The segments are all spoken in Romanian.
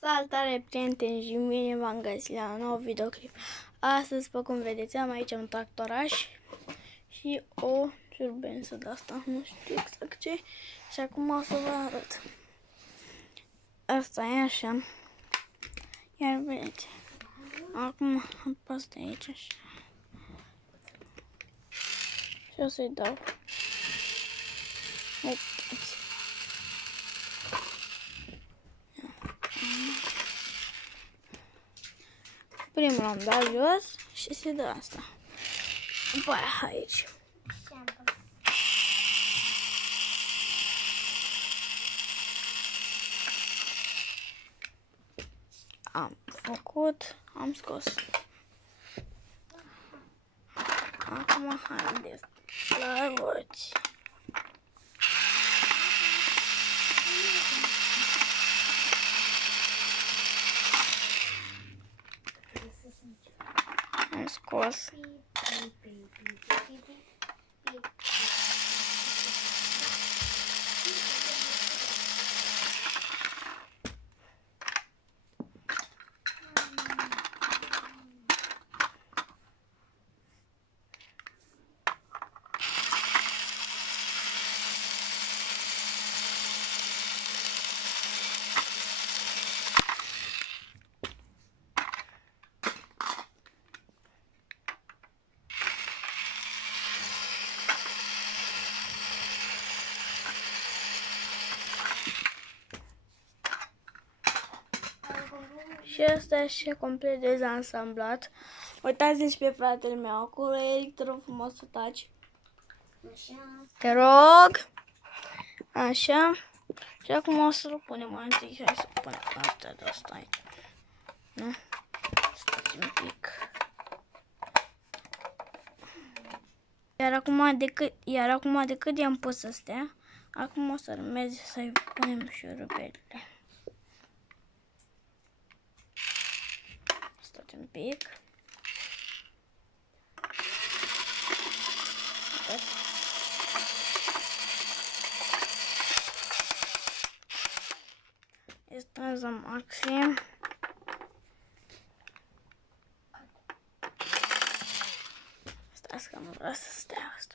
Salutare, prieteni, și bine v-am găsit la un nou videoclip. Astăzi, după cum vedeți, am aici un tractoraș și o șurbensă de asta, nu știu exact ce. Și acum o să vă arăt. Asta e așa. Iar vedeți. Acum apăs de aici așa. Și o să-i dau. Uitați. Primul am dat jos și se dă asta. După aia aici. Am făcut, am scos. Acum haideți la roți. Am scos. Și asta e și complet dezansamblat. Uitați-și pe fratele meu acolo, Eric, te rog frumos să taci. Așa. Te rog. Așa. Și acum o să-l punem mai întâi. Hai să punem asta de asta aici. Nu? Stați un pic. Iar acum de cât i-am pus astea, acum o să urmeze să-i punem șurubelele. Un pic. Este la maxim. Stați că nu vreau să stea asta.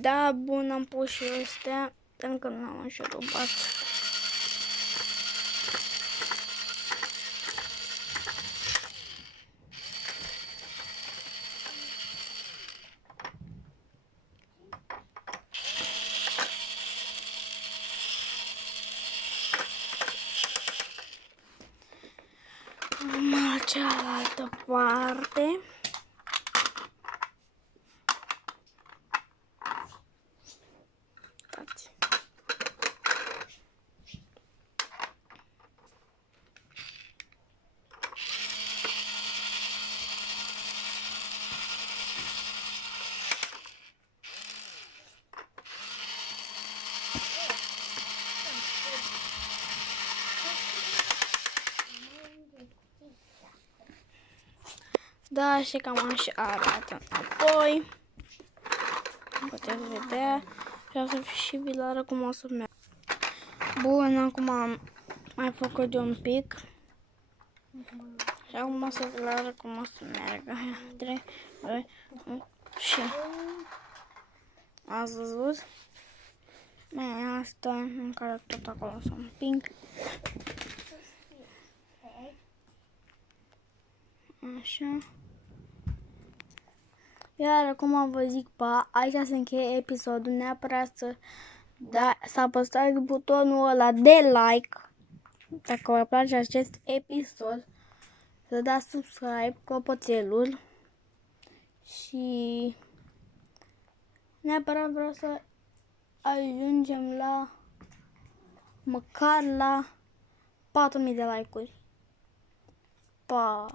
Da, bun, am pus și astea, încă nu am înșurubat. Acum cealaltă parte. Da, și cam așa arată apoi. Puteți vedea. Și o să și vi-l arăt cum o să meargă. Bun, acum am mai făcut de un pic. Și acum o să vi-l arăt cum o să meargă. 3, 2, 1 și... Ați văzut? Asta în care tot acolo să împing. Așa. Iar acum vă zic pa, aici se încheie episodul, neapărat să apăsați butonul ăla de like dacă vă place acest episod, să dați subscribe, clopoțelul și neapărat vreau să ajungem la măcar la 4000 de like-uri. Pa!